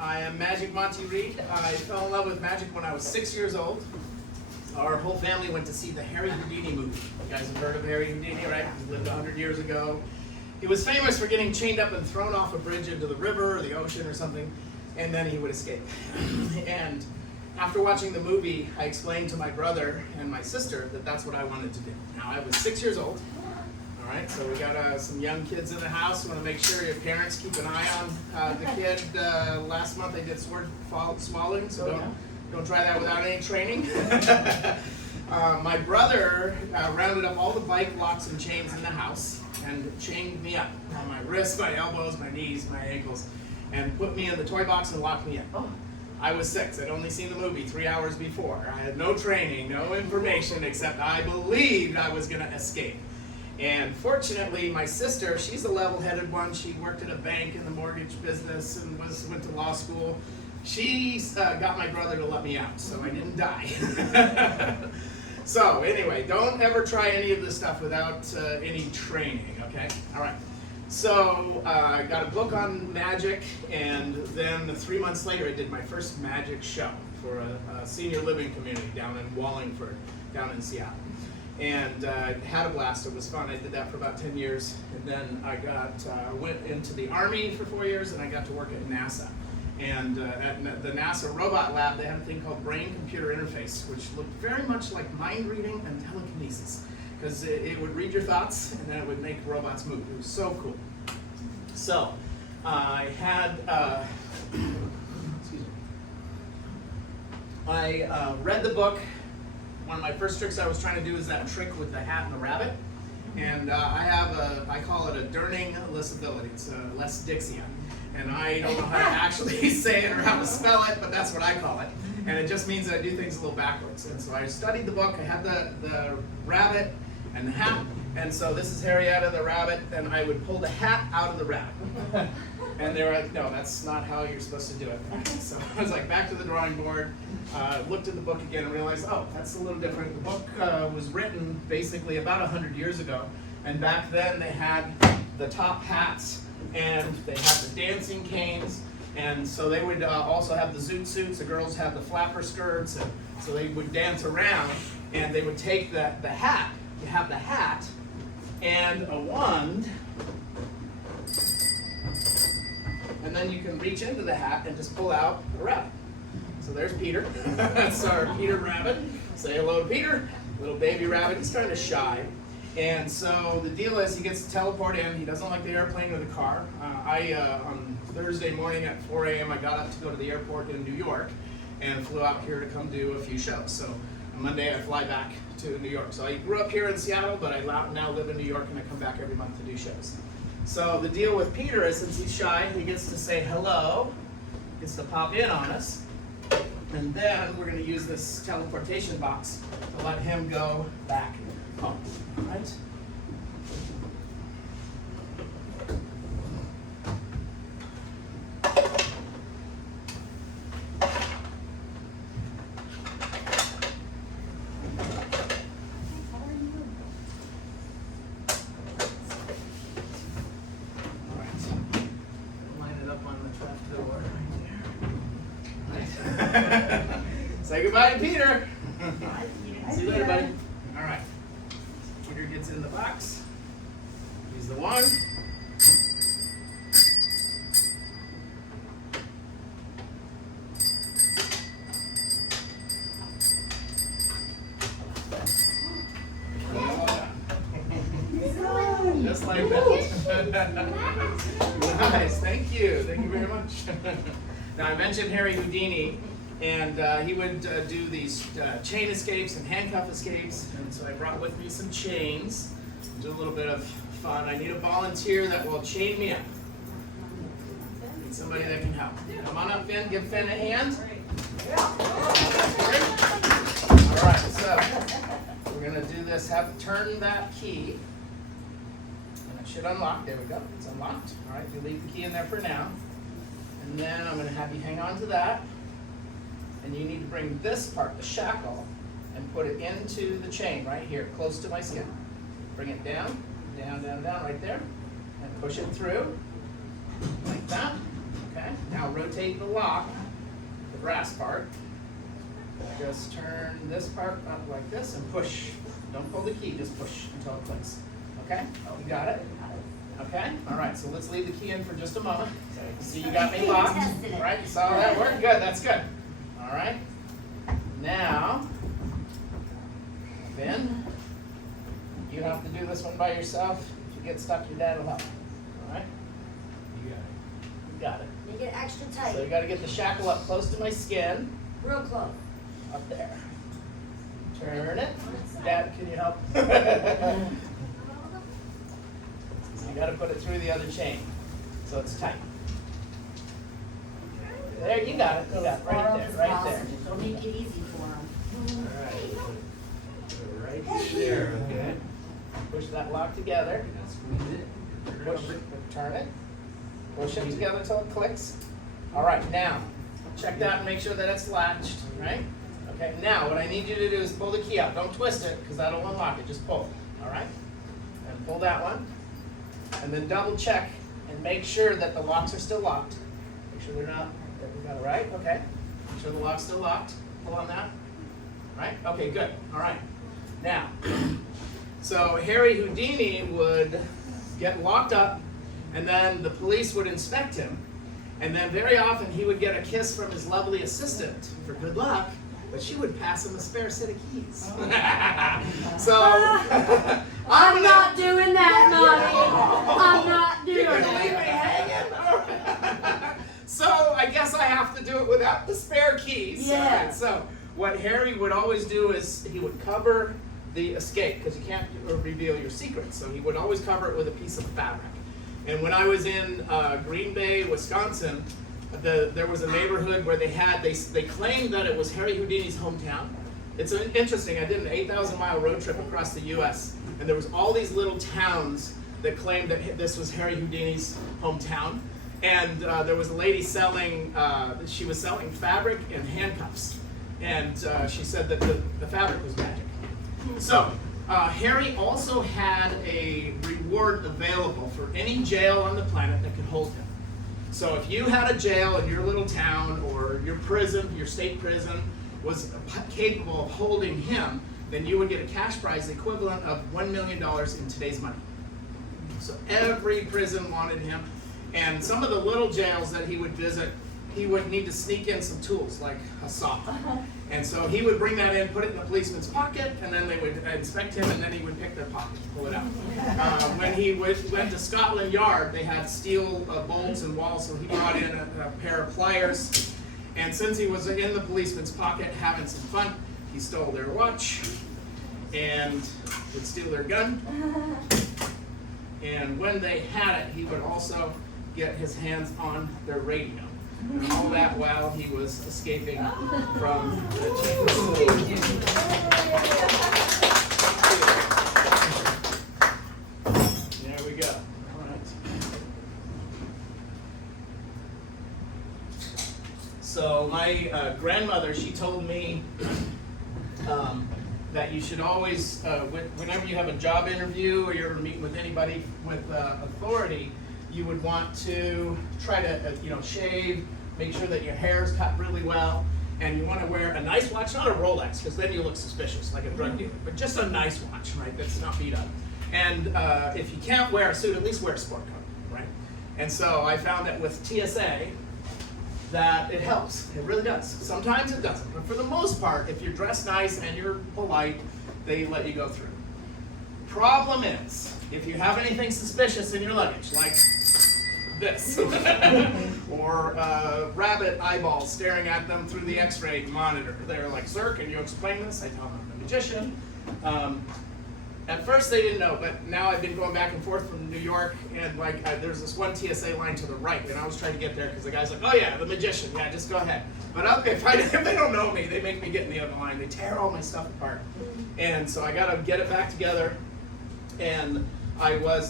I am Magic Monty Reed. I fell in love with magic when I was 6 years old. Our whole family went to see the Harry Houdini movie. You guys have heard of Harry Houdini, right? He lived 100 years ago. He was famous for getting chained up and thrown off a bridge into the river or the ocean or something, and then he would escape. And after watching the movie, I explained to my brother and my sister that that's what I wanted to do. Now, I was 6 years old. All right, so we got some young kids in the house. Want to make sure your parents keep an eye on the kid. Last month they did sword swallowing, so don't try that without any training. My brother rounded up all the bike locks and chains in the house and chained me up on my wrists, my elbows, my knees, my ankles, and put me in the toy box and locked me in. I was 6. I'd only seen the movie 3 hours before. I had no training, no information, except I believed I was going to escape. And fortunately, my sister, she's a level-headed one. She worked at a bank in the mortgage business and went to law school. She got my brother to let me out, so I didn't die. So anyway, don't ever try any of this stuff without any training, okay? All right. So I got a book on magic, and then 3 months later, I did my first magic show for a senior living community down in Wallingford, down in Seattle. And had a blast. It was fun. I did that for about 10 years. And then I went into the Army for 4 years, and I got to work at NASA. And at the NASA robot lab, they had a thing called brain-computer interface, which looked very much like mind reading and telekinesis, because it would read your thoughts, and then it would make robots move. It was so cool. So I had, excuse me, I read the book. One of my first tricks I was trying to do is that trick with the hat and the rabbit. And I call it a Durning-lissability. It's a Les Dixion. And I don't know how to actually say it or how to spell it, but that's what I call it. And it just means that I do things a little backwards. And so I studied the book. I had the rabbit and the hat. And so this is Harrietta the rabbit, and I would pull the hat out of the rabbit. And they were like, no, that's not how you're supposed to do it. So I was like, back to the drawing board, looked at the book again and realized, oh, that's a little different. The book was written basically about 100 years ago. And back then they had the top hats and they had the dancing canes. And so they would also have the zoot suits. The girls had the flapper skirts. And so they would dance around and they would take the hat. You have the hat and a wand. And then you can reach into the hat and just pull out a rabbit. So there's Peter. That's our Peter rabbit. Say hello to Peter. Little baby rabbit. He's kind of shy. And so the deal is he gets to teleport in. He doesn't like the airplane or the car. On Thursday morning at 4 a.m. I got up to go to the airport in New York and flew out here to come do a few shows. So on Monday I fly back to New York. So I grew up here in Seattle, but I now live in New York and I come back every month to do shows. So the deal with Peter is, since he's shy, he gets to say hello, gets to pop in on us, and then we're going to use this teleportation box to let him go back home. All right? Say goodbye to Peter. See you later, buddy. All right. Peter gets in the box. He's the one. Just like that. Nice. Thank you. Thank you very much. Now, I mentioned Harry Houdini. And he would do these chain escapes and handcuff escapes. And so I brought with me some chains. Do a little bit of fun. I need a volunteer that will chain me up. I need somebody that can help. Come on up, Finn. Give Finn a hand. All right, so we're going to do this. Turn that key. And it should unlock. There we go. It's unlocked. All right, you leave the key in there for now. And then I'm going to have you hang on to that. And you need to bring this part, the shackle, and put it into the chain right here, close to my skin. Bring it down, down, down, down, right there, and push it through, like that. Okay, now rotate rotate the lock, the brass part. Just turn this part up like this and push. Don't pull the key, just push until it clicks. Okay? You got it? Okay? All right, so let's leave the key in for just a moment. So you got me locked. Right? You saw that work? Good, that's good. All right. Now, Ben, you have to do this one by yourself. If you get stuck, your dad will help. All right? You got it. You got it. Make it extra tight. So you got to get the shackle up close to my skin. Real close. Up there. Turn it. Dad, can you help? So you got to put it through the other chain so it's tight. There, you got it. You got it. Right there. Right there. Don't make it easy for them. All right. Right there. Okay. Push that lock together. Push it. Turn it. Push it together until it clicks. All right. Now, check that and make sure that it's latched. Right. Okay. Now, what I need you to do is pull the key out. Don't twist it because that'll unlock it. Just pull. All right. And pull that one. And then double check and make sure that the locks are still locked. Make sure they're not. We got it right? Okay. Make sure the lock's still locked. Pull on that. Right? Okay, good. All right. Now, so Harry Houdini would get locked up, and then the police would inspect him, and then very often he would get a kiss from his lovely assistant for good luck, but she would pass him a spare set of keys. So, I'm not doing that, Monty. I'm not doing You're gonna leave me that. hanging? All right. So I guess I have to do it without the spare keys. Yeah. All right, so what Harry would always do is he would cover the escape because you can't reveal your secrets. So he would always cover it with a piece of fabric. And when I was in Green Bay, Wisconsin, there was a neighborhood where they claimed that it was Harry Houdini's hometown. It's interesting. I did an 8,000-mile road trip across the U.S. and there was all these little towns that claimed that this was Harry Houdini's hometown. And there was a lady selling, she was selling fabric and handcuffs. And she said that the fabric was magic. So Harry also had a reward available for any jail on the planet that could hold him. So if you had a jail in your little town or your prison, your state prison, was capable of holding him, then you would get a cash prize equivalent of $1 million in today's money. So every prison wanted him. And some of the little jails that he would visit, he would need to sneak in some tools like a saw. And so he would bring that in, put it in the policeman's pocket, and then they would inspect him, and then he would pick their pocket, pull it out. When he went to Scotland Yard, they had steel bolts and walls, so he brought in a pair of pliers. And since he was in the policeman's pocket having some fun, he stole their watch and would steal their gun. And when they had it, he would also get his hands on their radio. And all that while he was escaping from the jail. There we go. All right. So my grandmother, she told me that you should always, whenever you have a job interview or you're meeting with anybody with authority, you would want to try to, shave, make sure that your hair is cut really well, and you want to wear a nice watch, not a Rolex, because then you look suspicious, like a drug dealer, but just a nice watch, right, that's not beat up. And if you can't wear a suit, at least wear a sport coat, right? And so I found that with TSA, that it helps. It really does. Sometimes it doesn't, but for the most part, if you're dressed nice and you're polite, they let you go through. Problem is, if you have anything suspicious in your luggage, like this, or rabbit eyeballs staring at them through the x-ray monitor, they're like, "Sir, can you explain this?" I tell them I'm a magician. At first they didn't know, but now I've been going back and forth from New York, and there's this one TSA line to the right, and I was trying to get there because the guy's like, "Oh yeah, the magician, yeah, just go ahead." But if they don't know me, they make me get in the other line. They tear all my stuff apart, and so I got to get it back together. And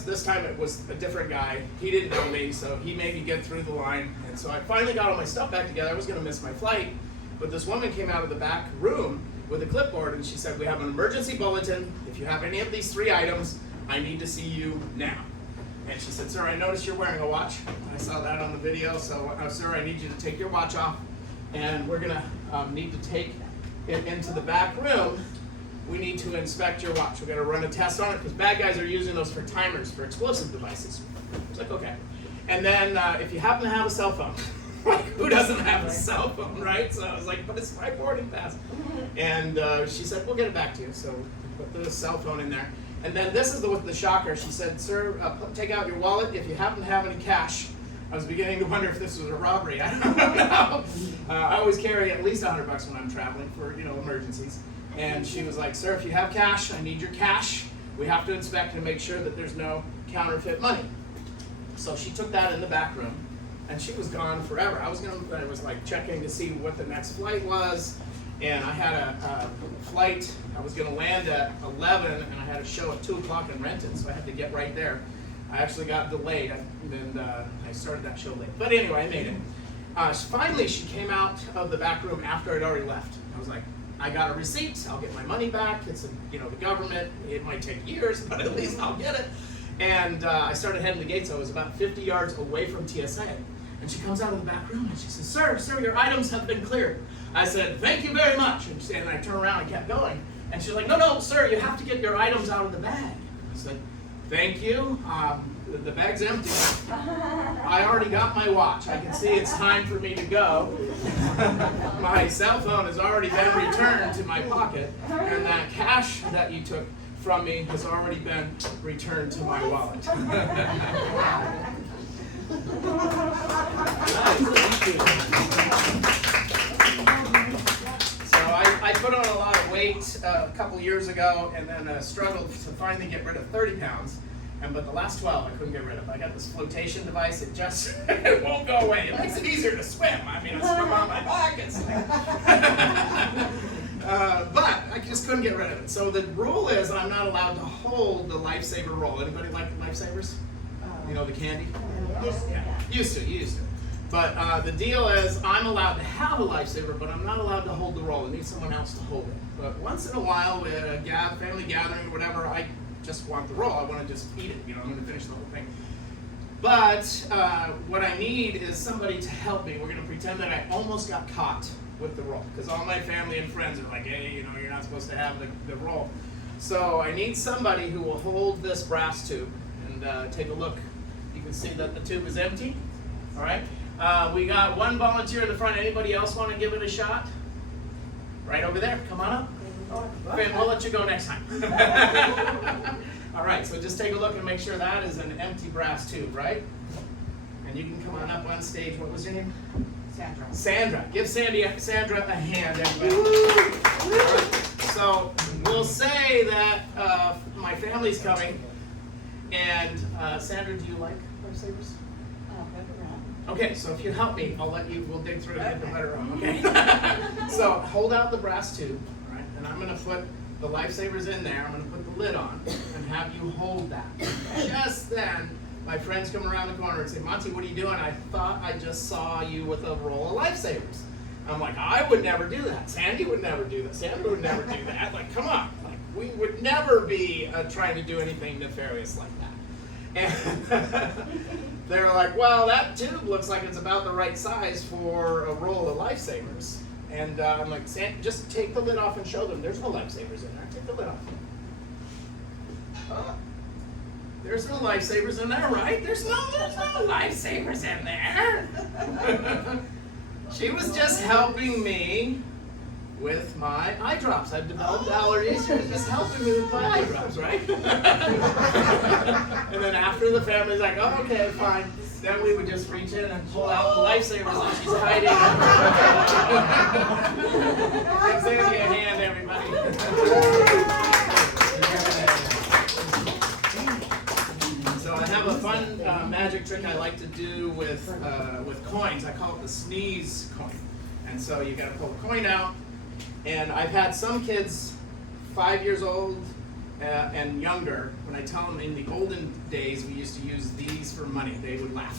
this time it was a different guy. He didn't know me, so he made me get through the line. And so I finally got all my stuff back together. I was going to miss my flight, but this woman came out of the back room with a clipboard, and she said, "We have an emergency bulletin. If you have any of these 3 items, I need to see you now." And she said, sir, I noticed you're wearing a watch. I saw that on the video, so sir, I need you to take your watch off, and we're gonna need to take it into the back room. We need to inspect your watch. We're gonna run a test on it, because bad guys are using those for timers, for explosive devices. I was like, okay. And then if you happen to have a cell phone, like, who doesn't have a cell phone, right? So I was like, but it's my boarding pass. And she said, we'll get it back to you. So we put the cell phone in there. And then this is the shocker. She said, sir, take out your wallet if you happen to have any cash. I was beginning to wonder if this was a robbery. I don't know. I always carry at least $100 when I'm traveling for, emergencies. And she was like, sir, if you have cash, I need your cash. We have to inspect and make sure that there's no counterfeit money. So she took that in the back room, and she was gone forever. I was like checking to see what the next flight was, and I had a flight. I was going to land at 11, and I had a show at 2 o'clock in Renton, so I had to get right there. I actually got delayed, and I started that show late. But anyway, I made it. Finally, she came out of the back room after I'd already left. I was like, I got a receipt. I'll get my money back. It's the government. It might take years, but at least I'll get it. And I started heading the gates. I was about 50 yards away from TSA. And she comes out of the back room and she says, sir, your items have been cleared. I said, thank you very much. And I turned around and kept going. And she's like, no, sir, you have to get your items out of the bag. I said, thank you. The bag's empty. I already got my watch. I can see it's time for me to go. My cell phone has already been returned to my pocket. And that cash that you took from me has already been returned to my wallet. I put on a lot of weight a couple years ago, and then struggled to finally get rid of 30 pounds. But the last 12 I couldn't get rid of. I got this flotation device. It just it won't go away. It makes it easier to swim. I mean, I swim on my back and stuff. But I just couldn't get rid of it. So the rule is I'm not allowed to hold the lifesaver roll. Anybody like lifesavers? The candy? Yeah. Used to. But the deal is I'm allowed to have a lifesaver, but I'm not allowed to hold the roll. I need someone else to hold it. But once in a while, with a family gathering or whatever, I just want the roll. I want to just eat it. I'm going to finish the whole thing. But what I need is somebody to help me. We're going to pretend that I almost got caught with the roll, because all my family and friends are like, hey, you're not supposed to have the roll. So I need somebody who will hold this brass tube and take a look. You can see that the tube is empty. All right. We got one volunteer in the front. Anybody else want to give it a shot? Right over there. Come on up. Okay, we'll let you go next time. All right, so just take a look and make sure that is an empty brass tube, right? And you can come on up on stage. What was your name? Sandra. Sandra. Give Sandra a hand, everybody. Right. So we'll say that my family's coming. And Sandra, do you like lifesavers? Okay, so if you help me, we'll dig through it and get the letter on, okay? So hold out the brass tube, right? And I'm gonna put the lifesavers in there. I'm gonna put the lid on and have you hold that. Just then, my friends come around the corner and say, Monty, what are you doing? I thought I just saw you with a roll of lifesavers. I'm like, I would never do that. Sandy would never do that. Sandra would never do that. Like, come on. Like, we would never be trying to do anything nefarious like that. And they're like, well, that tube looks like it's about the right size for a roll of lifesavers. And I'm like, just take the lid off and show them. There's no lifesavers in there. Take the lid off. Oh, there's no lifesavers in there, right? There's no lifesavers in there. She was just helping me with my eye drops. I've developed allergies. She was just helping me with my eye drops, right? And then after the family's like, oh, okay, fine. Then we would just reach in and pull out the lifesavers that she's hiding. Give Sandy a hand, everybody. So I have a fun magic trick I like to do with coins. I call it the sneeze coin. And so you got to pull a coin out. And I've had some kids 5 years old and younger, when I tell them in the olden days we used to use these for money, they would laugh.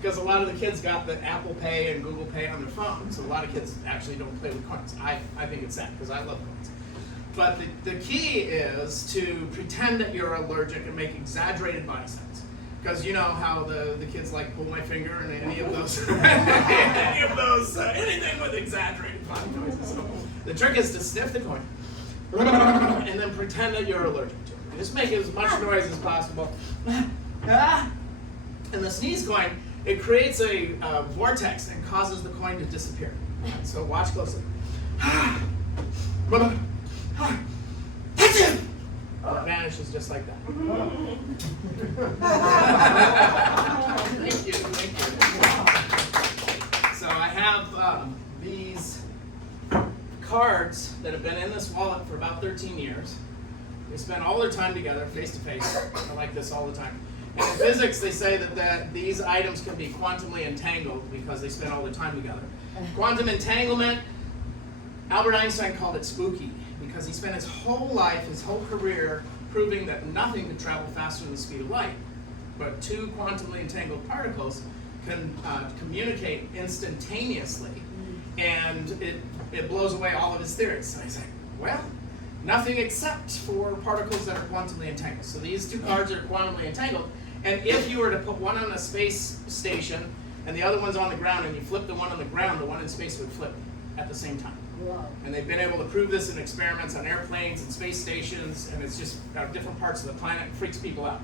Because a lot of the kids got the Apple Pay and Google Pay on their phone, so a lot of kids actually don't play with coins. I think it's sad, because I love coins. But the key is to pretend that you're allergic and make exaggerated body signs. Because you know how the kids like pull my finger and any of those, anything with exaggerated fun noises. So the trick is to sniff the coin and then pretend that you're allergic to it. Just make as much noise as possible. And the sneeze coin, it creates a vortex and causes the coin to disappear. So watch closely. It vanishes just like that. Thank you. So I have these cards that have been in this wallet for about 13 years. They spend all their time together, face to face. I like this all the time. And in physics, they say that these items can be quantumly entangled because they spend all their time together. Quantum entanglement, Albert Einstein called it spooky because he spent his whole life, his whole career, proving that nothing could travel faster than the speed of light. But two quantumly entangled particles can communicate instantaneously, and it blows away all of his theories. So he's like, well, nothing except for particles that are quantumly entangled. So these two cards are quantumly entangled, and if you were to put one on a space station and the other one's on the ground, and you flip the one on the ground, the one in space would flip at the same time. Wow. And they've been able to prove this in experiments on airplanes and space stations, and it's just different parts of the planet. It freaks people out.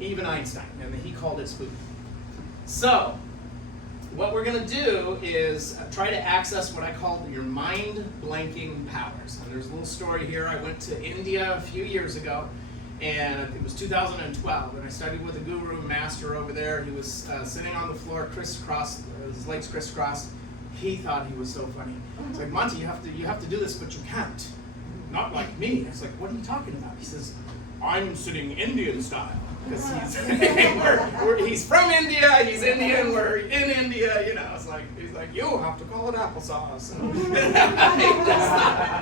Even Einstein, and he called it spooky. So, what we're going to do is try to access what I call your mind-blanking powers. And there's a little story here. I went to India a few years ago, and it was 2012, and I studied with a guru master over there. He was sitting on the floor, crisscrossed, his legs crisscrossed. He thought he was so funny. It's like, Monty, you have to do this, but you can't. Not like me. I was like, what are you talking about? He says, I'm sitting Indian style. Because he's from India, he's Indian, we're in India, you know. It's like, he's like, you have to call it applesauce.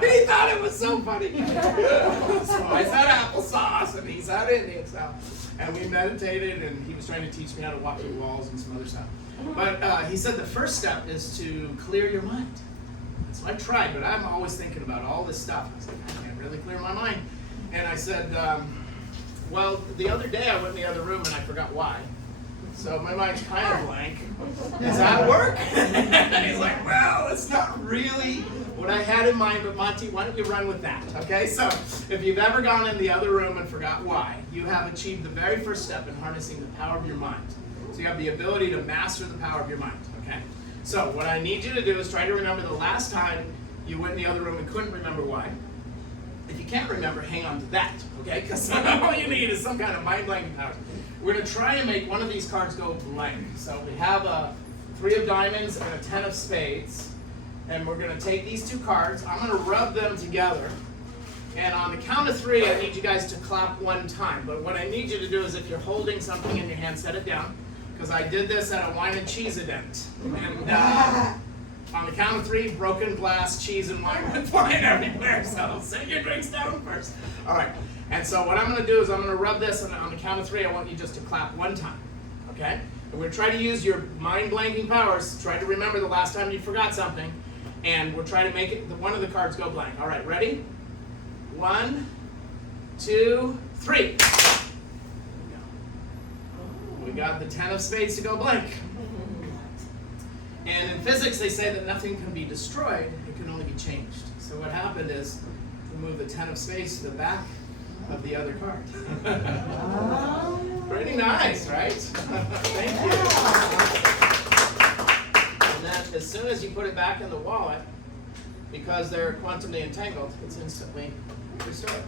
He thought it was so funny. So I said applesauce, and he said Indian style. And we meditated, and he was trying to teach me how to walk through walls and some other stuff. But he said the first step is to clear your mind. So I tried, but I'm always thinking about all this stuff. I was like, I can't really clear my mind. And I said, well, the other day I went in the other room and I forgot why. So my mind's kind of blank. Does that work? And he's like, well, it's not really what I had in mind, but Monty, why don't you run with that, okay? So if you've ever gone in the other room and forgot why, you have achieved the very first step in harnessing the power of your mind. So you have the ability to master the power of your mind, okay? So what I need you to do is try to remember the last time you went in the other room and couldn't remember why. If you can't remember, hang on to that, okay? Because all you need is some kind of mind-blanking power. We're going to try and make one of these cards go blank. So we have a 3 of diamonds and a 10 of spades. And we're going to take these two cards. I'm going to rub them together. And on the count of 3, I need you guys to clap one time. But what I need you to do is if you're holding something in your hand, set it down. Because I did this at a wine and cheese event. And on the count of 3, broken glass, cheese, and wine went flying everywhere. So set your drinks down first. All right. And so what I'm going to do is I'm going to rub this, and on the count of 3, I want you just to clap one time. Okay? And we're going to try to use your mind-blanking powers. Try to remember the last time you forgot something. And we'll try to make it one of the cards go blank. All right, ready? 1, 2, 3. We got the 10 of spades to go blank. And in physics, they say that nothing can be destroyed, it can only be changed. So what happened is, we moved the 10 of spades to the back of the other card. Pretty nice, right? Thank you. And then as soon as you put it back in the wallet, because they're quantumly entangled, it's instantly restored.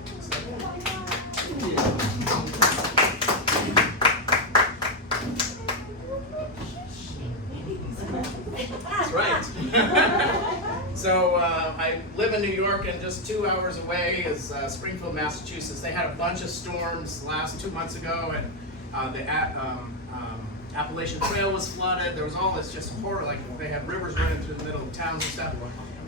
That's right. So I live in New York, and just 2 hours away is Springfield, Massachusetts. They had a bunch of storms last 2 months ago, and the Appalachian Trail was flooded. There was all this just horror, like they had rivers running through the middle of towns and stuff.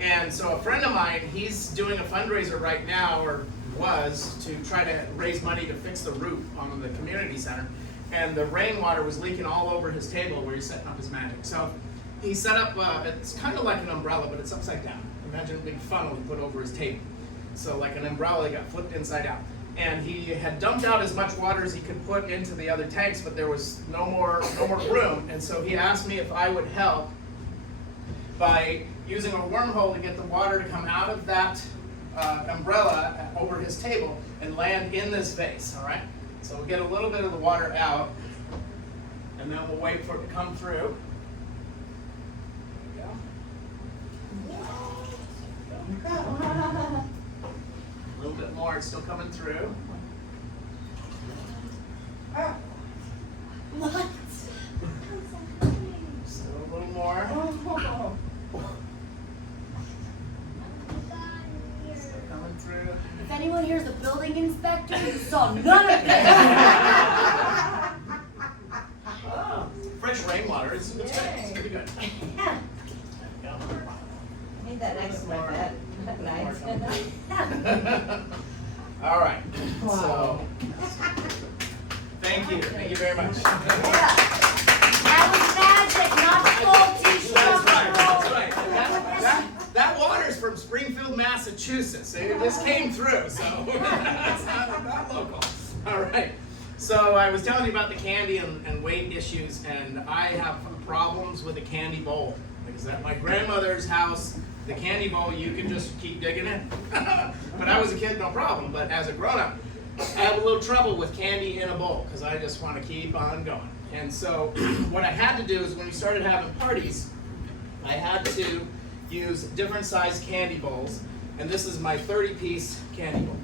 And so a friend of mine, he's doing a fundraiser right now, or was, to try to raise money to fix the roof on the community center. And the rainwater was leaking all over his table where he's setting up his magic. So he set up, it's kind of like an umbrella, but it's upside down. Imagine a big funnel he put over his table. So like an umbrella, it got flipped inside out. and he had dumped out as much water as he could put into the other tanks, but there was no more room, and so he asked me if I would help by using a wormhole to get the water to come out of that umbrella over his table and land in this vase, all right? So we'll get a little bit of the water out, and then we'll wait for it to come through. There we go. A little bit more, it's still coming through. What? Still a little more. Still coming through. If anyone here's the building inspector, you saw none of this. Oh, fresh rainwater. It's good. It's pretty good. Yeah. There I need that next to my bed. Nice. we go. All right. So, thank you. Thank you very much. That was magic, not faulty That's right. structural. That's right. That water's from Springfield, Massachusetts. It just came through, so it's not local. All right. So I was telling you about the candy and weight issues, and I have problems with the candy bowl. Because at my grandmother's house, the candy bowl, you can just keep digging in. When I was a kid, no problem. But as a grown-up, I have a little trouble with candy in a bowl because I just want to keep on going. And so what I had to do is when we started having parties, I had to use different sized candy bowls. And this is my 30-piece candy bowl.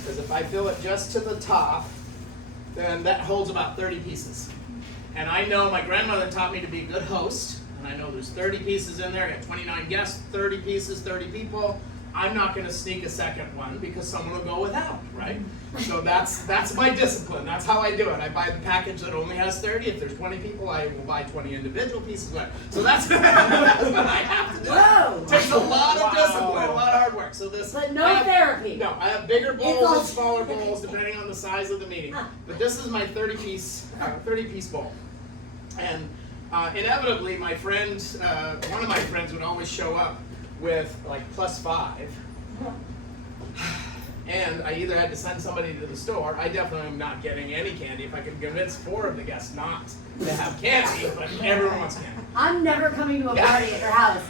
Because if I fill it just to the top, then that holds about 30 pieces. And I know my grandmother taught me to be a good host. And I know there's 30 pieces in there. I got 29 guests, 30 pieces, 30 people. I'm not going to sneak a second one because someone will go without, right? So that's my discipline. That's how I do it. I buy the package that only has 30. If there's 20 people, I will buy 20 individual pieces. So that's, that's what I have to do. Whoa. It takes a lot of discipline, a lot of hard work. So this, But no therapy. No, I have bigger bowls all- and smaller bowls depending on the size of the meeting. But this is my 30-piece bowl. And inevitably, my friend, one of my friends would always show up with like +5. And I either had to send somebody to the store. I definitely am not getting any candy if I can convince 4 of the guests not to have candy, but everyone wants candy. I'm never coming to a party at your house.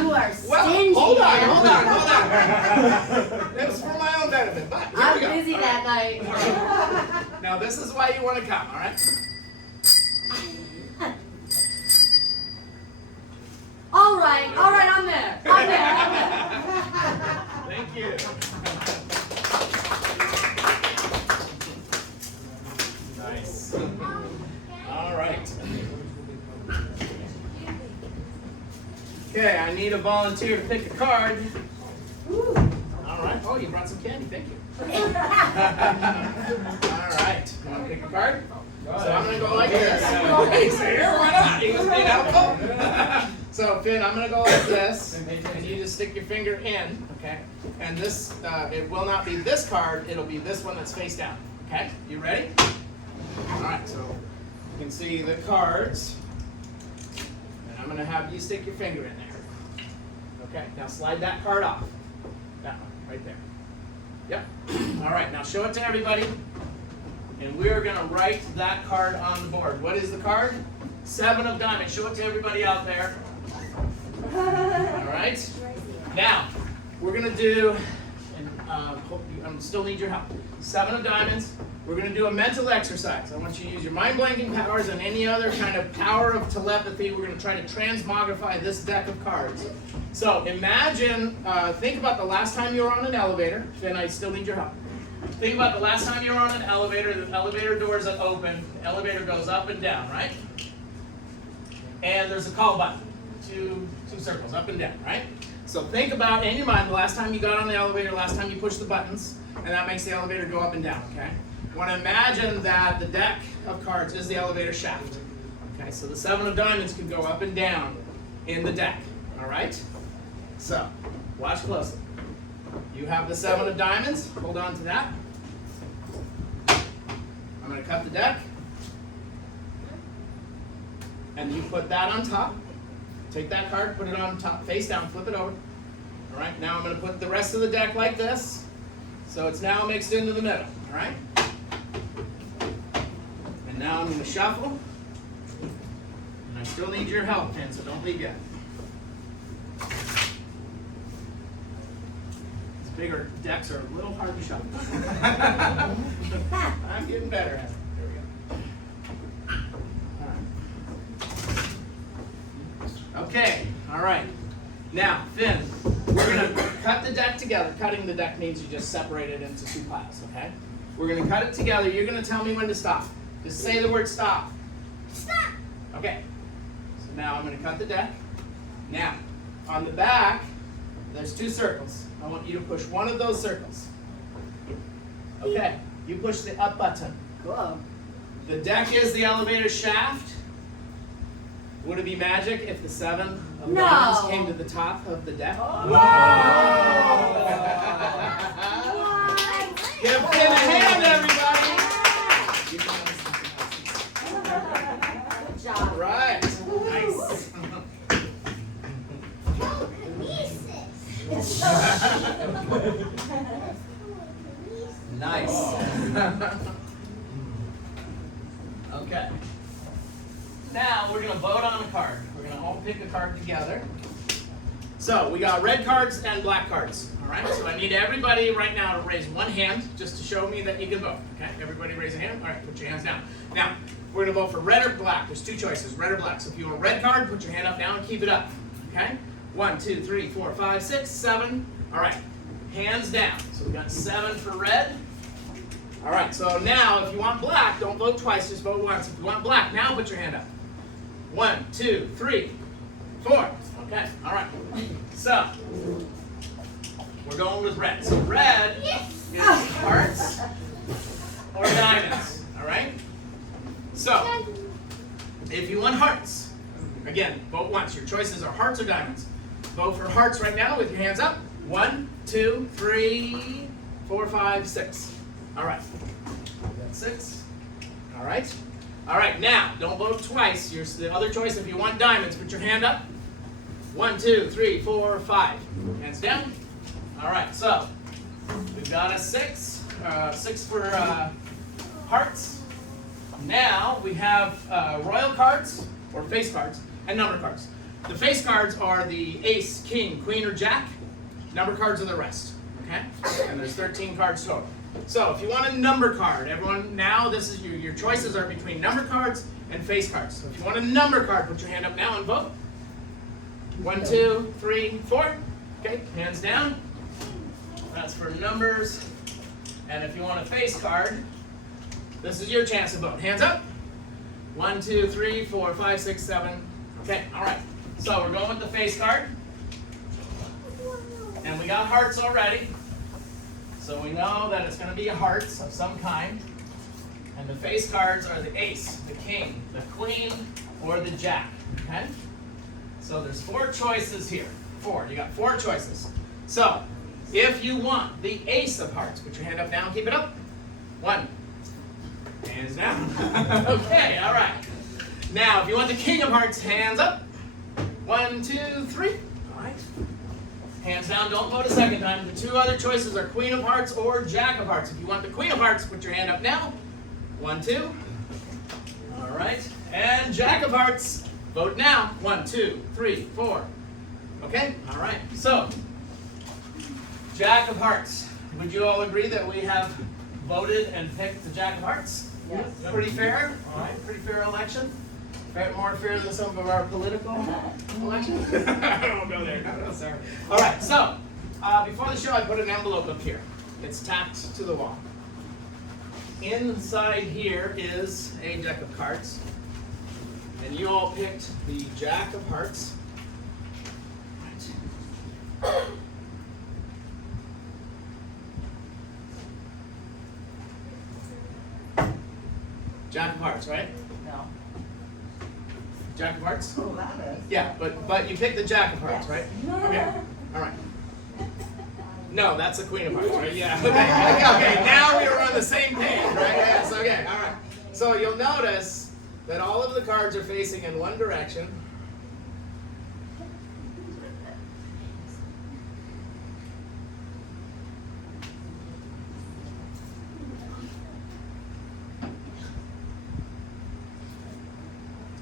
You are Well, stingy. hold man. on. It was for my own benefit, but here I'm we go. busy All that right. night. Now this is why you want to come, all right? All right, I'm there. I'm there. Thank you. Nice. All right. Okay, I need a volunteer to pick a card. All right. Oh, you brought some candy. Thank you. All right. You want to pick a card? So I'm going to go like this. He's here. Why not? He was being helpful. So Finn, I'm going to go like this, and you just stick your finger in, okay? And this, it will not be this card. It'll be this one that's face down. Okay? You ready? All right. So you can see the cards, and I'm going to have you stick your finger in there. Okay. Now slide that card off. That one right there. Yep. All right. Now show it to everybody. And we're going to write that card on the board. What is the card? 7 of diamonds. Show it to everybody out there. All right. Now, we're going to do, and I still need your help. 7 of diamonds. We're going to do a mental exercise. I want you to use your mind-blanking powers and any other kind of power of telepathy. We're going to try to transmogrify this deck of cards. So imagine, think about the last time you were on an elevator. Then I still need your help. Think about the last time you were on an elevator, the elevator doors that open, the elevator goes up and down, right? And there's a call button, two circles, up and down, right? So think about, in your mind, the last time you got on the elevator, last time you pushed the buttons, and that makes the elevator go up and down, okay? You want to imagine that the deck of cards is the elevator shaft. Okay, so the 7 of diamonds can go up and down in the deck, all right? So, watch closely. You have the 7 of diamonds. Hold on to that. I'm going to cut the deck. And you put that on top. Take that card, put it on top, face down, flip it over. All right, now I'm going to put the rest of the deck like this. So it's now mixed into the middle, all right? And now I'm going to shuffle. And I still need your help, Ken, so don't leave yet. These bigger decks are a little hard to shuffle. I'm getting better at it. There we go. All right. Okay, all right. Now, Finn, we're going to cut the deck together. Cutting the deck means you just separate it into two piles, okay? We're going to cut it together. You're going to tell me when to stop. Just say the word stop. Stop. Okay. So now I'm going to cut the deck. Now, on the back, there's two circles. I want you to push one of those circles. Okay. You push the up button. Cool. The deck is the elevator shaft. Would it be magic if the 7 of No. diamonds came to the top of the deck? Give Finn a hand, everybody! You can Good job. Right. Nice. Nice. Okay. Now we're going to vote on a card. We're going to all pick a card together. So we got red cards and black cards. All right. So I need everybody right now to raise one hand just to show me that you can vote. Okay. Everybody raise a hand. All right. Put your hands down. Now we're going to vote for red or black. There's two choices, red or black. So if you want a red card, put your hand up now and keep it up. Okay. 1, 2, 3, 4, 5, 6, 7. All right. Hands down. So we got 7 for red. All right. So now if you want black, don't vote twice. Just vote once. If you want black, now put your hand up. 1, 2, 3, 4. Okay, all right. So, we're going with red. So red is hearts or diamonds, all right? So, if you want hearts, again, vote once. Your choices are hearts or diamonds. Vote for hearts right now with your hands up. 1, 2, 3, 4, 5, 6. All right. That's 6. All right. All right, now, don't vote twice. Here's the other choice. If you want diamonds, put your hand up. 1, 2, 3, 4, 5. Hands down. All right, so we've got a 6. 6 for hearts. Now we have royal cards, or face cards, and number cards. The face cards are the ace, king, queen, or jack. Number cards are the rest, okay? And there's 13 cards total. So if you want a number card, everyone, now this is your choices are between number cards and face cards. So if you want a number card, put your hand up now and vote. 1, 2, 3, 4. Okay, hands down. That's for numbers. And if you want a face card, this is your chance to vote. Hands up. 1, 2, 3, 4, 5, 6, 7. Okay, all right. So we're going with the face card. And we got hearts already. So we know that it's going to be hearts of some kind. And the face cards are the ace, the king, the queen, or the jack. Okay? So there's 4 choices here. 4. You got 4 choices. So if you want the ace of hearts, put your hand up now and keep it up. 1. Hands down. Okay, all right. Now, if you want the king of hearts, hands up. 1, 2, 3. All right. Hands down, don't vote a second time. The 2 other choices are queen of hearts or jack of hearts. If you want the queen of hearts, put your hand up now. 1, 2. All right. And jack of hearts, vote now. 1, 2, 3, 4. Okay? All right. So, jack of hearts. Would you all agree that we have voted and picked the jack of hearts? Yes. Pretty fair? All right. Pretty fair election? More fair than some of our political elections? I won't go there. No, sorry. All right, so before the show, I put an envelope up here. It's tacked to the wall. Inside here is a deck of cards. And you all picked the jack of hearts. Right. Jack of hearts, right? No. Jack of hearts? Oh, that is. Yeah, but you picked the jack of hearts, right? Okay. All right. No, that's the queen of hearts, right? Yeah. Okay. Now we are on the same page, right? Yes. Okay. All right. So you'll notice that all of the cards are facing in one direction.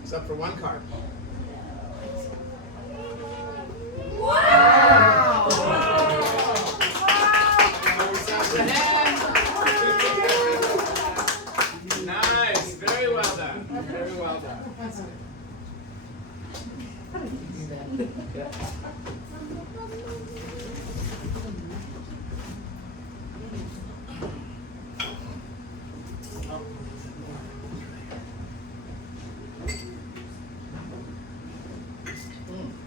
except for one card. Wow! Nice, very well done. Very well done. That's good.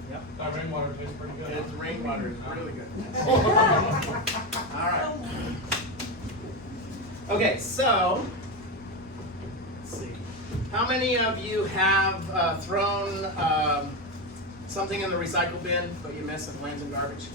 Yep. That rainwater tastes pretty good. It's rainwater, it's really good. All right. Okay, so let's see. How many of you have thrown something in the recycle bin, but you miss and lands in garbage?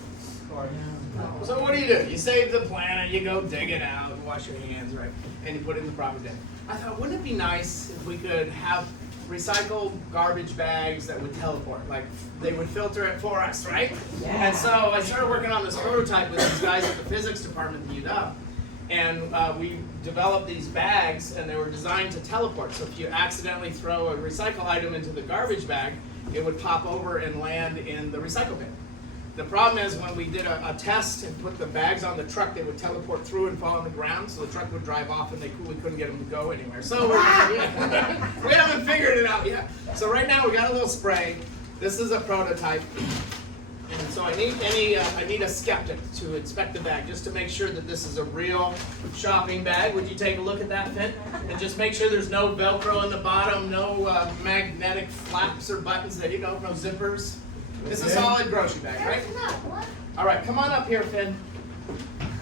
So what do? You save the planet, you go dig it out, wash your hands, right, and you put it in the proper bin. I thought, wouldn't it be nice if we could have recycled garbage bags that would teleport, like they would filter it for us, right? Yeah. And so I started working on this prototype with these guys at the physics department at UW. And we developed these bags, and they were designed to teleport. So if you accidentally throw a recycle item into the garbage bag, it would pop over and land in the recycle bin. The problem is when we did a test and put the bags on the truck, they would teleport through and fall on the ground, so the truck would drive off and we couldn't get them to go anywhere. So we haven't figured it out yet. So right now we got a little spray. This is a prototype. And so I need a skeptic to inspect the bag just to make sure that this is a real shopping bag. Would you take a look at that, Finn? And just make sure there's no Velcro in the bottom, no magnetic flaps or buttons. There you go, no zippers. It's a solid grocery bag, right? All right, come on up here, Finn,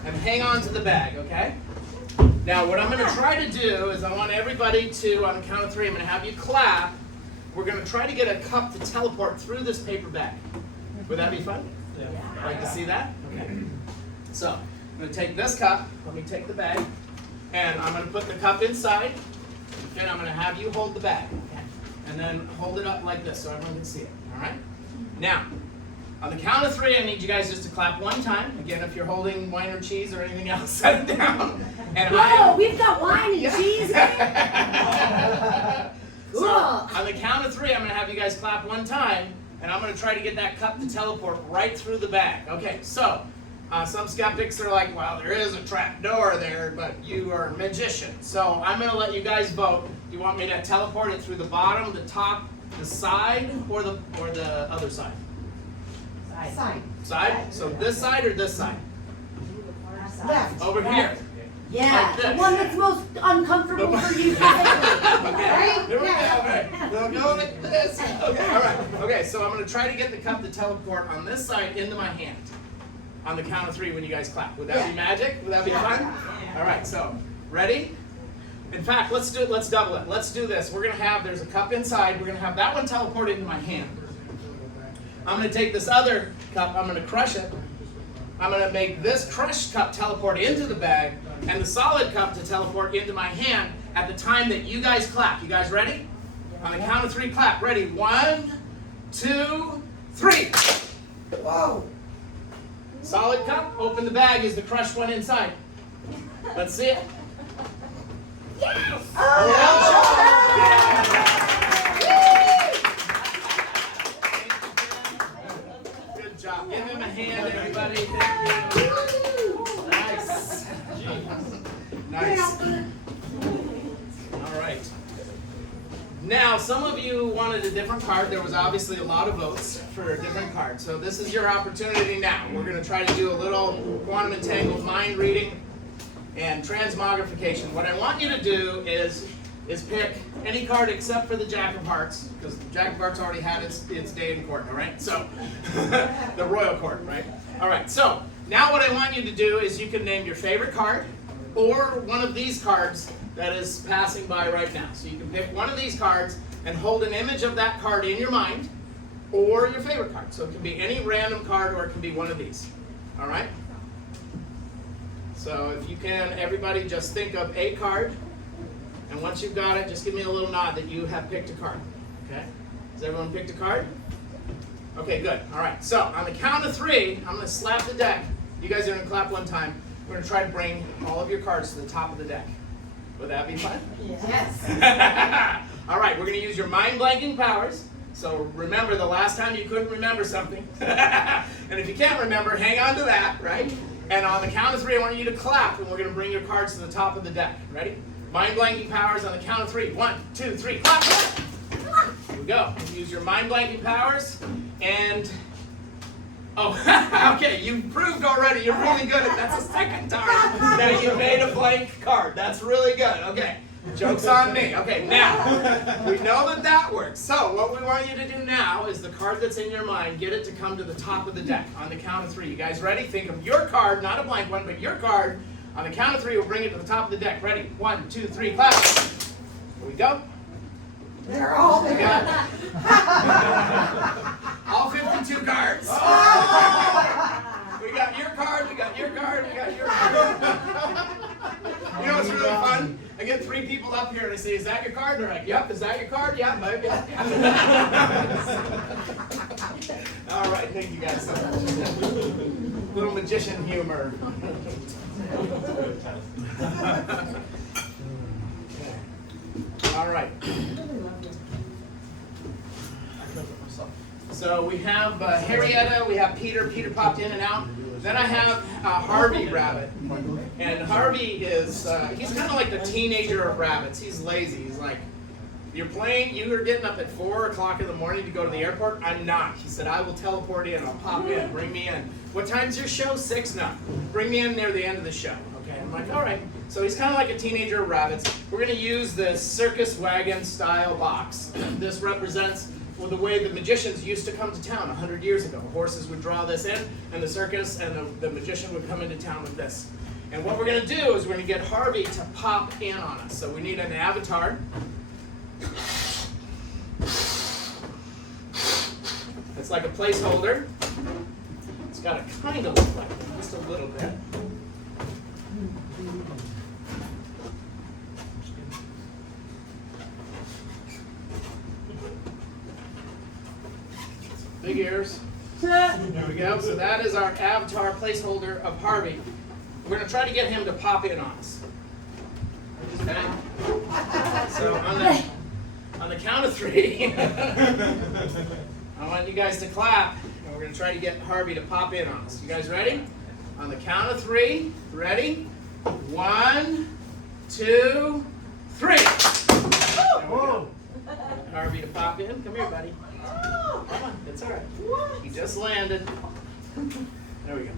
and hang on to the bag, okay? Now, what I'm going to try to do is I want everybody to, on the count of 3, I'm going to have you clap. We're going to try to get a cup to teleport through this paper bag. Would that be fun? Yeah. Like to see that? Okay. So, I'm going to take this cup, let me take the bag, and I'm going to put the cup inside, and I'm going to have you hold the bag. And then hold it up like this so everyone can see it, all right? Now, on the count of 3, I need you guys just to clap one time. Again, if you're holding wine or cheese or anything else, set it down. And Whoa, we've got wine and cheese here? So, Cool. on the count of 3, I'm going to have you guys clap one time, and I'm going to try to get that cup to teleport right through the bag. Okay, so some skeptics are like, well, there is a trap door there, but you are a magician. So I'm going to let you guys vote. Do you want me to teleport it through the bottom, the top, the side, or the other side? Side. Side? So this side or this side? Left. Over here. Yeah, Like the this. one that's most uncomfortable for you physically. Okay, here we go. Okay. We'll go like this. Okay, all right. Okay, so I'm going to try to get the cup to teleport on this side into my hand. On the count of 3 when you guys clap. Would that be magic? Would that be fun? All right, so ready? In fact, let's double it. Let's do this. We're going to have, there's a cup inside. We're going to have that one teleport into my hand. I'm going to take this other cup. I'm going to crush it. I'm going to make this crushed cup teleport into the bag and the solid cup to teleport into my hand at the time that you guys clap. You guys ready? On the count of 3, clap. Ready? 1, 2, 3. Whoa. Solid cup. Open the bag. Is the crushed one inside? Let's see it. Yes! Good job. Give him a hand, everybody. Thank you. Nice. Nice. All right. Now, some of you wanted a different card. There was obviously a lot of votes for a different card. So this is your opportunity now. We're going to try to do a little quantum entangled mind reading and transmogrification. What I want you to do is pick any card except for the Jack of Hearts, because the Jack of Hearts already had its day in court, all right? So, the royal court, right? All right, so now what I want you to do is you can name your favorite card or one of these cards that is passing by right now. So you can pick one of these cards and hold an image of that card in your mind or your favorite card. So it can be any random card or it can be one of these, all right? So if you can, everybody just think of a card, and once you've got it, just give me a little nod that you have picked a card, okay? Has everyone picked a card? Okay, good. All right, so on the count of 3, I'm going to slap the deck. You guys are going to clap one time. We're going to try to bring all of your cards to the top of the deck. Would that be fun? Yes. All right, we're going to use your mind-blanking powers. So remember the last time you couldn't remember something. And if you can't remember, hang on to that, right? And on the count of 3, I want you to clap, and we're going to bring your cards to the top of the deck. Ready? Mind-blanking powers on the count of 3. 1, 2, 3, clap! Here we go. Use your mind-blanking powers, and... Oh, okay, you proved already you're really good at that's the second time that you made a blank card. That's really good. Okay, joke's on me. Okay, now, we know that works. So, what we want you to do now is the card that's in your mind, get it to come to the top of the deck on the count of 3. You guys ready? Think of your card, not a blank one, but your card. On the count of 3, we'll bring it to the top of the deck. Ready? 1, 2, 3, clap. Here we go. They're all there. All 52 cards. We got your card, we got your card, we got your card. You know what's really fun? I get 3 people up here and I say, is that your card? They're like, yep, is that your card? Yeah, baby. All right, thank you guys so much. Little magician humor. All right. So we have Harrietta, we have Peter. Peter popped in and out. Then I have Harvey Rabbit. And Harvey is, he's kind of like the teenager of rabbits. He's lazy. He's like, you're getting up at 4 o'clock in the morning to go to the airport? I'm not. He said, I will teleport in. I'll pop in. Bring me in. What time's your show? 6? No. Bring me in near the end of the show. Okay. I'm like, all right. So he's kind of like a teenager of rabbits. We're going to use this circus wagon style box. This represents the way the magicians used to come to town 100 years ago. Horses would draw this in, and the circus and the magician would come into town with this. And what we're going to do is we're going to get Harvey to pop in on us. So we need an avatar. It's like a placeholder. It's got to kind of look like it, just a little bit. Big ears. There we go. So that is our avatar placeholder of Harvey. We're going to try to get him to pop in on us. Okay? So on the count of 3, I want you guys to clap, and we're going to try to get Harvey to pop in on us. You guys ready? On the count of 3, ready? 1, 2, 3. Whoa. Harvey to pop in. Come here, buddy. Come on, it's all right. He just landed. There we go.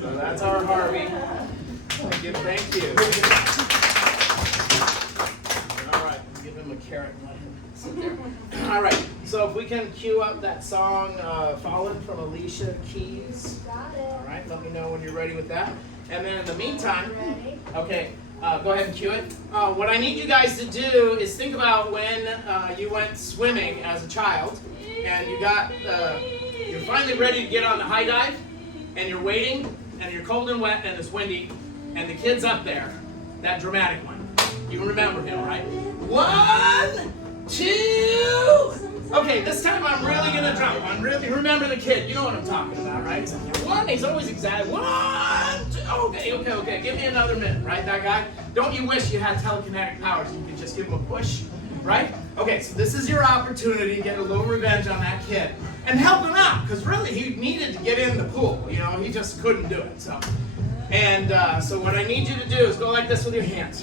So that's our Harvey. Thank you. All right, give him a carrot and let him sit there. All right, so if we can cue up that song, Fallen from Alicia Keys. Got it. All right, let me know when you're ready with that. And then in the meantime, okay, go ahead and cue it. What I need you guys to do is think about when you went swimming as a child, and you're finally ready to get on the high dive, and you're waiting, and you're cold and wet, and it's windy, and the kid's up there, that dramatic one. You remember him, right? 1, 2. Okay, this time I'm really gonna jump. I'm really remember the kid. You know what I'm talking about, right? He's like, 1. He's always excited. 1, 2. Okay. Give me another minute, right? That guy. Don't you wish you had telekinetic powers? You could just give him a push, right? Okay, so this is your opportunity to get a little revenge on that kid and help him out, because really he needed to get in the pool. You know, he just couldn't do it. So what I need you to do is go like this with your hands.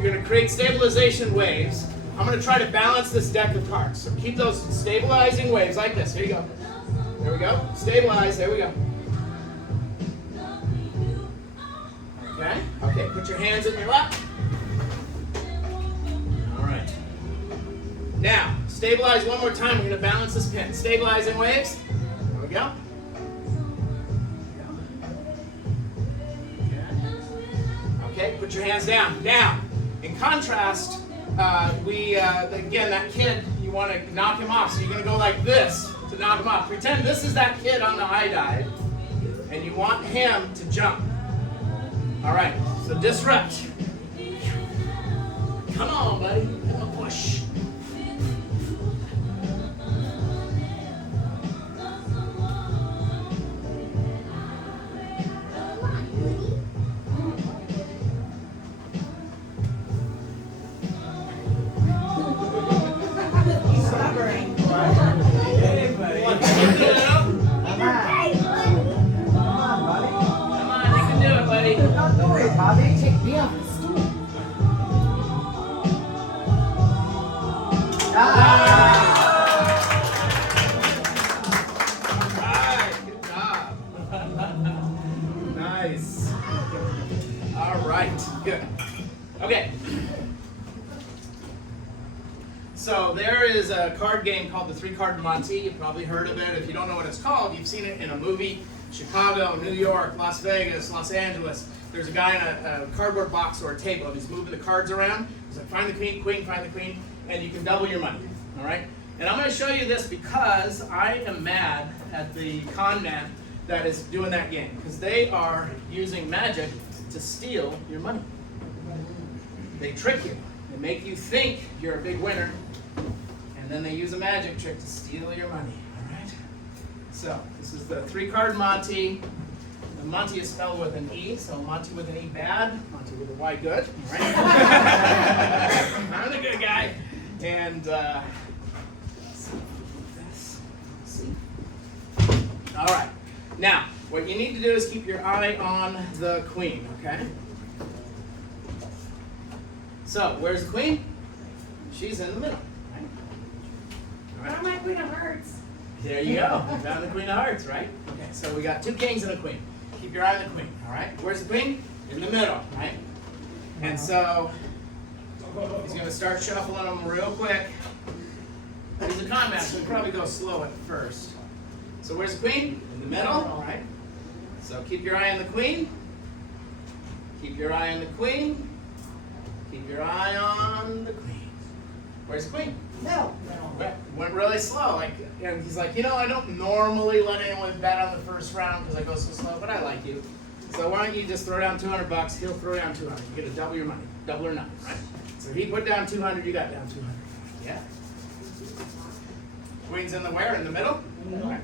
You're gonna create stabilization waves. I'm going to try to balance this deck of cards. So keep those stabilizing waves like this. Here you go. There we go. Stabilize. There we go. Okay, put your hands in your lap. All right. Now, stabilize one more time. We're going to balance this pin. Stabilizing waves. There we go. Okay, put your hands down. Now, in contrast, again, that kid, you want to knock him off, so you're going to go like this to knock him off. Pretend this is that kid on the high dive, and you want him to jump. All right, so disrupt. Come on, buddy. Come on, push. So there is a card game called the three-card Monty. You've probably heard of it. If you don't know what it's called, you've seen it in a movie. Chicago, New York, Las Vegas, Los Angeles. There's a guy in a cardboard box or a table, and he's moving the cards around. He's like, find the queen, queen, find the queen, and you can double your money, all right? And I'm going to show you this because I am mad at the con man that is doing that game, because they are using magic to steal your money. They trick you. They make you think you're a big winner, and then they use a magic trick to steal your money, all right? So, this is the three-card Monty. The Monty is spelled with an E, so Monty with an E bad, Monty with a Y good, all right? I'm the good guy. And, all right. Now, what you need to do is keep your eye on the queen, okay? So, where's the queen? She's in the middle, right? All right. Oh, my Queen of Hearts. There you go. You found the Queen of Hearts, right? Okay, so we got two kings and a queen. Keep your eye on the queen, all right? Where's the queen? In the middle, right? And so, he's going to start shuffling them real quick. He's a con man, so he'll probably go slow at first. So where's the queen? In the middle, all right? So keep your eye on the queen. Keep your eye on the queen. Keep your eye on the queen. Where's the queen? No. Went really slow. And he's like, you know, I don't normally let anyone bet on the first round because I go so slow, but I like you. So why don't you just throw down $200? He'll throw down 200. You get to double your money, double or nothing, right? So he put down 200. You got down 200. Yeah. Queen's in the where? In the middle? No. Right.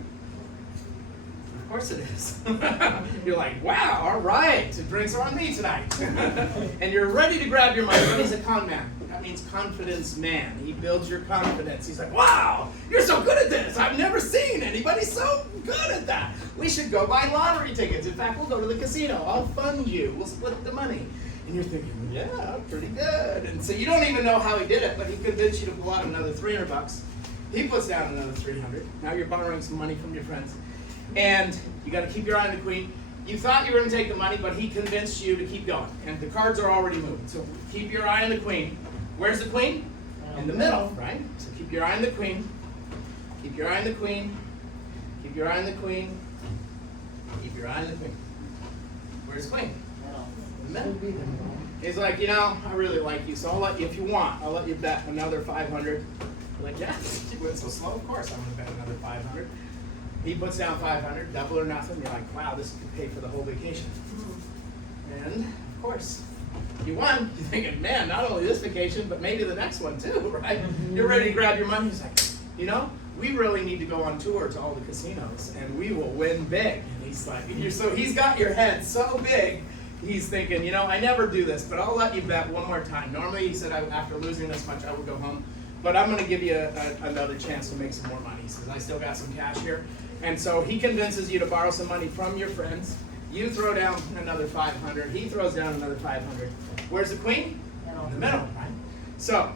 Of course it is. You're like, wow, all right, the drinks are on me tonight. And you're ready to grab your money, but he's a con man. That means confidence man. He builds your confidence. He's like, wow, you're so good at this. I've never seen anybody so good at that. We should go buy lottery tickets. In fact, we'll go to the casino. I'll fund you. We'll split the money. And you're thinking, yeah, pretty good. And so you don't even know how he did it, but he convinced you to pull out another $300. He puts down another 300. Now you're borrowing some money from your friends. And you got to keep your eye on the queen. You thought you were going to take the money, but he convinced you to keep going. And the cards are already moved. So keep your eye on the queen. Where's the queen? In the middle, right? So keep your eye on the queen. Keep your eye on the queen. Keep your eye on the queen. Keep your eye on the queen. Where's the queen? In the middle. He's like, you know, I really like you, so I'll let you, if you want, I'll let you bet another 500. You're like, yeah, you went so slow, of course I'm going to bet another 500. He puts down 500, double or nothing. You're like, wow, this could pay for the whole vacation. And, of course, you won. You're thinking, man, not only this vacation, but maybe the next one too, right? You're ready to grab your money. He's like, you know, we really need to go on tour to all the casinos, and we will win big. And he's like, so he's got your head so big, he's thinking, you know, I never do this, but I'll let you bet one more time. Normally, he said, after losing this much, I would go home. But I'm going to give you another chance to make some more money. He says, I still got some cash here. And so he convinces you to borrow some money from your friends. You throw down another 500. He throws down another 500. Where's the queen? In the middle, right? So,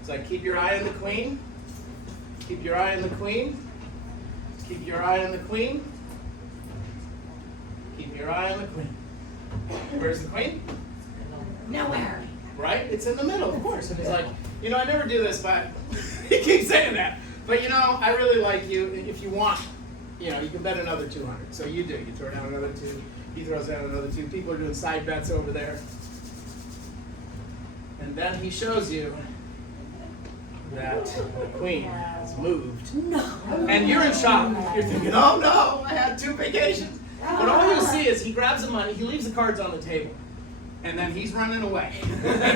it's like keep your eye on the queen. Keep your eye on the queen. Keep your eye on the queen. Keep your eye on the queen. Where's the queen? Nowhere. Right? It's in the middle, of course. And he's like, you know, I never do this, but he keeps saying that. But you know, I really like you. If you want, you know, you can bet another 200. So you do. You throw down another 2. He throws down another 2. People are doing side bets over there. And then he shows you that the queen has moved. No. And you're in shock. You're thinking, oh no, I had 2 vacations. But all you see is he grabs the money, he leaves the cards on the table. And then he's running away.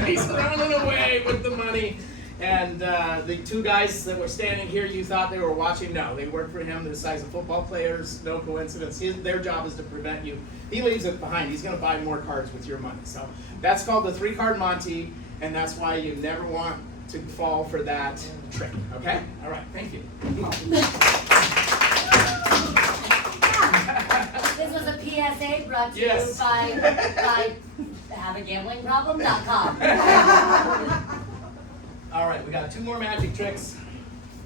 He's running away with the money. And the 2 guys that were standing here, you thought they were watching. No, they work for him. They're the size of football players. No coincidence. Their job is to prevent you. He leaves it behind. He's going to buy more cards with your money. So that's called the 3-card Monty, and that's why you never want to fall for that trick. Okay? All right. Thank you. This was a PSA brought to Yes. you by haveagambling.com. All right, we got 2 more magic tricks.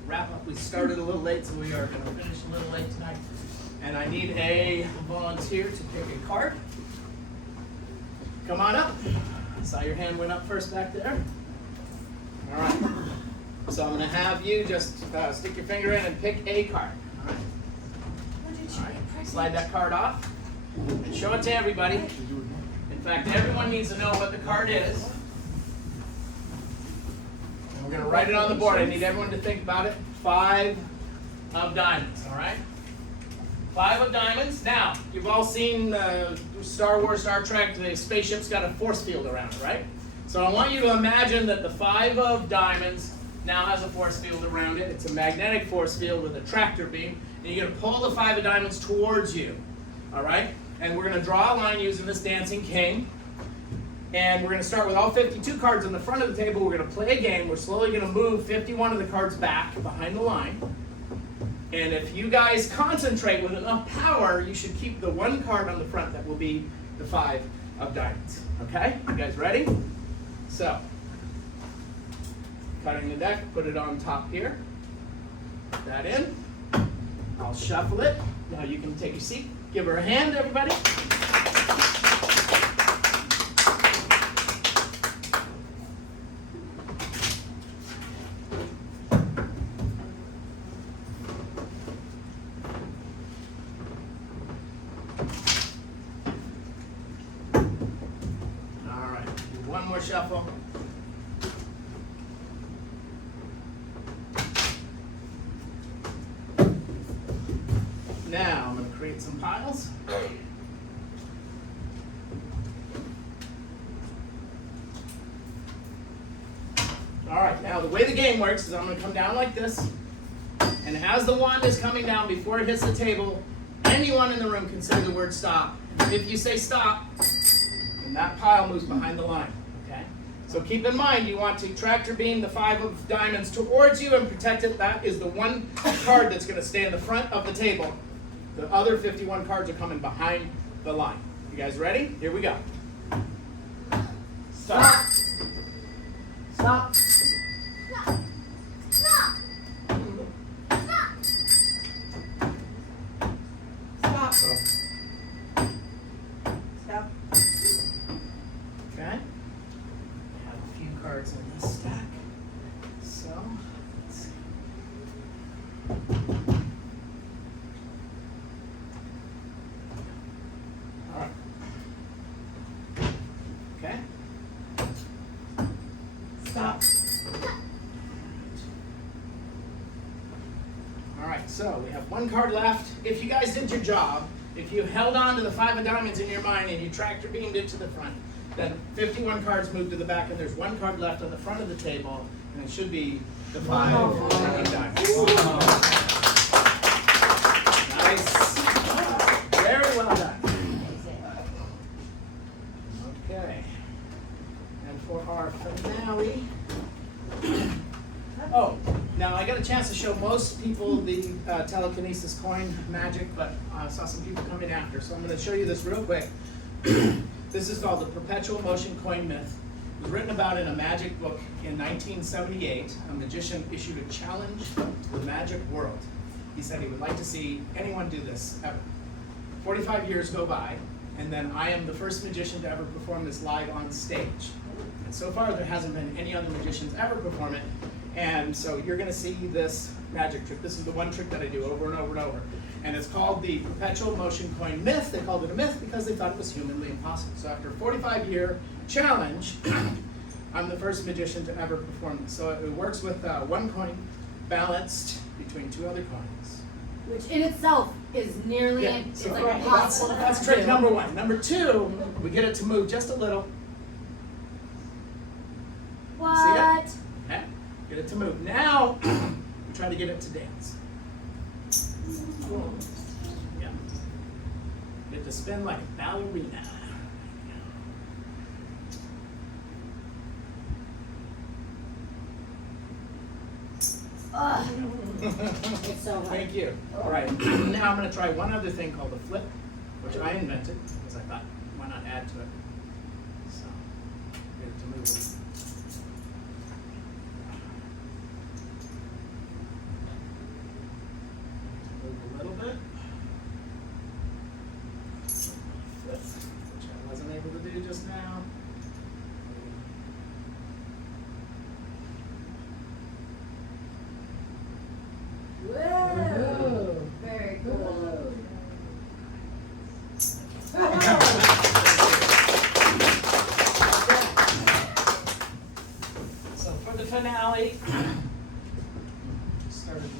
Wrap up. We started a little late, so we are going to finish a little late tonight. And I need a volunteer to pick a card. Come on up. I saw your hand went up first back there. All right. So I'm going to have you just stick your finger in and pick a card. All right. All right. Slide that card off and show it to everybody. In fact, everyone needs to know what the card is. And we're going to write it on the board. I need everyone to think about it. 5 of diamonds, all right? 5 of diamonds. Now, you've all seen Star Wars, Star Trek, the spaceship's got a force field around it, right? So I want you to imagine that the 5 of diamonds now has a force field around it. It's a magnetic force field with a tractor beam. And you're going to pull the 5 of diamonds towards you, all right? And we're going to draw a line using this dancing king. And we're going to start with all 52 cards on the front of the table. We're going to play a game. We're slowly going to move 51 of the cards back behind the line. And if you guys concentrate with enough power, you should keep the 1 card on the front that will be the 5 of diamonds. Okay? You guys ready? So, cutting the deck, put it on top here. Put that in. I'll shuffle it. Now you can take your seat. Give her a hand, everybody. All right, do one more shuffle. Now, I'm going to create some piles. All right, now the way the game works is I'm going to come down like this, and as the wand is coming down before it hits the table, anyone in the room can say the word stop. If you say stop, then that pile moves behind the line, okay? So keep in mind, you want to tractor beam the 5 of diamonds towards you and protect it. That is the 1 card that's going to stay in the front of the table. The other 51 cards are coming behind the line. You guys ready? Here we go. Stop. Stop. Stop. Stop. Stop. So, Stop. okay. I have a few cards in this stack. So, let's see. All right. Okay. Stop. All right, so we have 1 card left. If you guys did your job, if you held on to the 5 of diamonds in your mind and you tractor beamed it to the front, then 51 cards moved to the back, and there's 1 card left on the front of the table, and it should be the 5 of diamonds. Nice. Very well done. Okay. And for our finale. Oh, now I got a chance to show most people the telekinesis coin magic, but I saw some people come in after, so I'm going to show you this real quick. This is called the Perpetual Motion Coin Myth. It was written about in a magic book in 1978. A magician issued a challenge to the magic world. He said he would like to see anyone do this ever. 45 years go by, and then I am the first magician to ever perform this live on stage. And so far, there hasn't been any other magicians ever perform it. And so you're going to see this magic trick. This is the one trick that I do over and over and over. And it's called the Perpetual Motion Coin Myth. They called it a myth because they thought it was humanly impossible. So after a 45-year challenge, I'm the first magician to ever perform this. So it works with 1 coin balanced between 2 other coins. Which in itself is nearly it's so like impossible. that's trick number 1. Number 2, we get it to move just a little. What? See it? Okay. Get it to move. Now, we try to get it to dance. Yeah. Get it to spin like a ballerina. Ugh. It's so hard. Thank you. All right. Now I'm going to try one other thing called the flip, which I invented because I thought, why not add to it? So, get it to move. A little bit. Flip, which I wasn't able to do just now.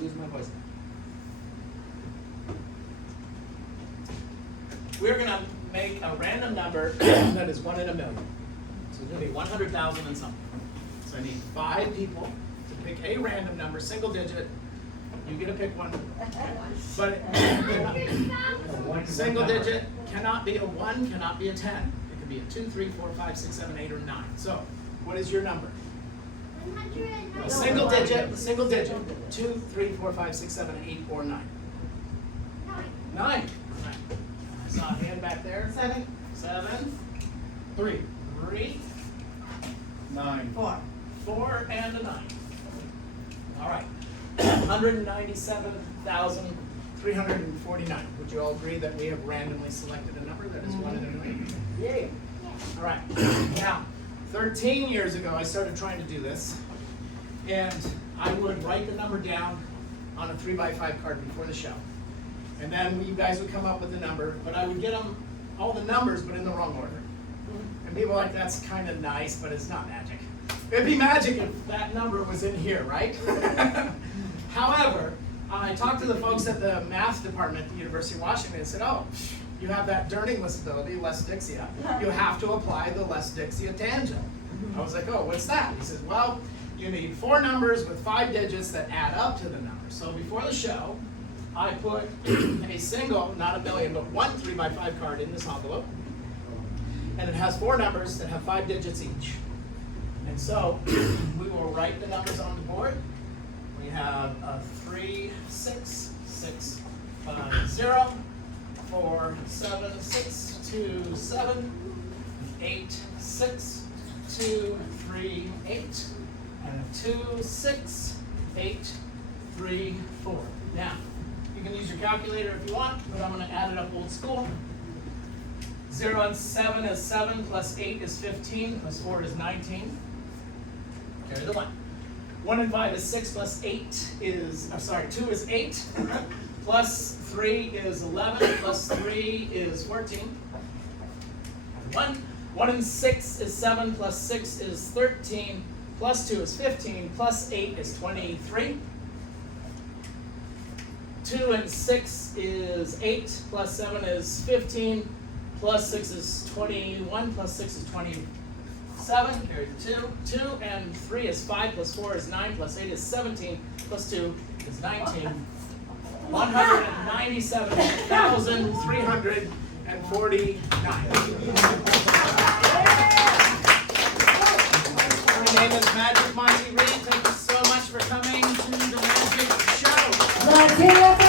losing my voice. We're gonna make a random number that is 1 in a million. So it's gonna be 100,000 and something. So I need 5 people to pick a random number, single digit. You get to pick one. But single digit cannot be a 1, cannot be a 10. It can be a 2, 3, 4, 5, 6, 7, 8, or 9. So what is your number? 109. A single digit. 2, 3, 4, 5, 6, 7, 8, or 9. 9. I saw a hand back there. 7. 3. 9. 4 and a 9. All right. 197,349. Would you all agree that we have randomly selected a number that is 1 in a million? Yay. All right. Now, 13 years ago, I started trying to do this, and I would write the number down on a 3x5 card before the show. And then you guys would come up with the number, but I would get them all the numbers, but in the wrong order. And people are like, that's kind of nice, but it's not magic. It'd be magic if that number was in here, right? However, I talked to the folks at the math department at the University of Washington and said, oh, you have that Durning listability, less Dixia. You have to apply the less Dixia tangent. I was like, oh, what's that? He says, well, you need 4 numbers with 5 digits that add up to the number. So before the show, I put a single, not a million, but 1 3x5 card in this envelope. And it has 4 numbers that have 5 digits each. And so we will write the numbers on the board. We have a 3, 6, 6, 5, 0, 4, 7, 6, 2, 7, 8, 6, 2, 3, 8, and a 2, 6, 8, 3, 4. Now, you can use your calculator if you want, but I'm going to add it up old school. 0 and 7 is 7, plus 8 is 15, plus 4 is 19. Carry the 1. 1 and 5 is 6, plus 8 is, 2 is 8, plus 3 is 11, plus 3 is 14. 1 and 6 is 7, plus 6 is 13, plus 2 is 15, plus 8 is 23. 2 and 6 is 8, plus 7 is 15, plus 6 is 21, plus 6 is 27, carry the 2. 2 and 3 is 5, plus 4 is 9, plus 8 is 17, plus 2 is 19. 197,349. My name is Magic Monty Reed. Thank you so much for coming to the Magic Show. Let's hear it